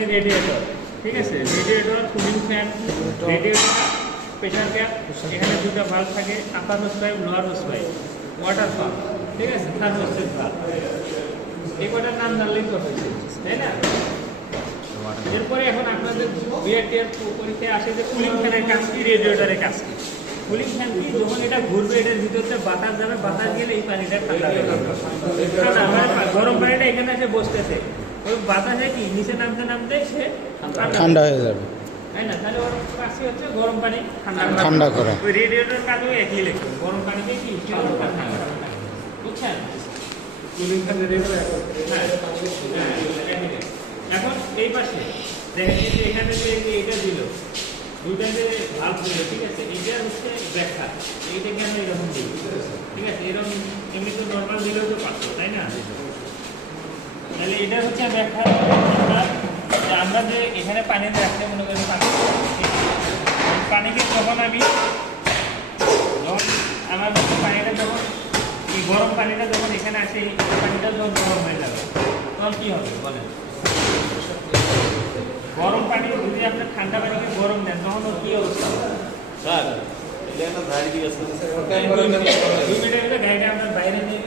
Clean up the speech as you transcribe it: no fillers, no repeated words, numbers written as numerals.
এখানে রেডিয়েটর, ঠিক আছে, radiator, cooling fan, radiator, pressure cap, এখানে দুটো ভাল্ব থাকে, upper hose pipe, lower hose pipe, water pump, ঠিক আছে, থার্মোস্টেট ভাল্ব। এই কটার নাম জানলেই তো হয়েছে, তাই না? এরপরে এখন আপনাদের বিআরটিআর পরীক্ষায় আসে যে কুলিং ফ্যানের কাজ কি, রেডিয়েটরের কাজ কি। কুলিং ফ্যান কি, যখন এটা ঘুরবে এটার ভিতরতে বাতাস যাবে, বাতাস গেলে এই পানিটা ঠান্ডা হয়ে যাবে। ঠান্ডা মানে গরম পানিটা এখানে এসে বসতেছে, ওই বাতাসে কি নিচে নামতে নামতে সে ঠান্ডা হয়ে যাবে, তাই না? তাহলে ওর কাজই হচ্ছে গরম পানি ঠান্ডা করা। ওই রেডিয়েটরের কাজও একই লেখা, গরম পানিতে কি ঠান্ডা করা, বুঝছেন? কুলিং ফ্যান রেডিয়েটর হ্যাঁ হ্যাঁ। এখন এই পাশে দেখেন এই যে এখানে যে এটা দিল, দুইটা যে ভাল্ব দিল, ঠিক আছে, এইটা হচ্ছে ব্যাখ্যা, এইটাকে আমরা এরকম দিই, ঠিক আছে, এরকম এমনি তো নর্মাল দিলেও তো পারতো, তাই না? তাহলে এটা হচ্ছে ব্যাখ্যা। আমরা যে এখানে পানি রাখতে মনে করি পানিকে যখন আমি আমার পানিটা যখন এই গরম পানিটা যখন এখানে আসে, এই পানিটা যখন গরম হয়ে যাবে তখন কী হবে বলেন? গরম পানি যদি আপনি ঠান্ডা পানিকে গরম দেন তখন ওর কী অবস্থা হবে? স্যার এটা একটা ধারি দিয়ে আছে 2 মিনিটের গাড়িটা আপনার বাইরে নিয়ে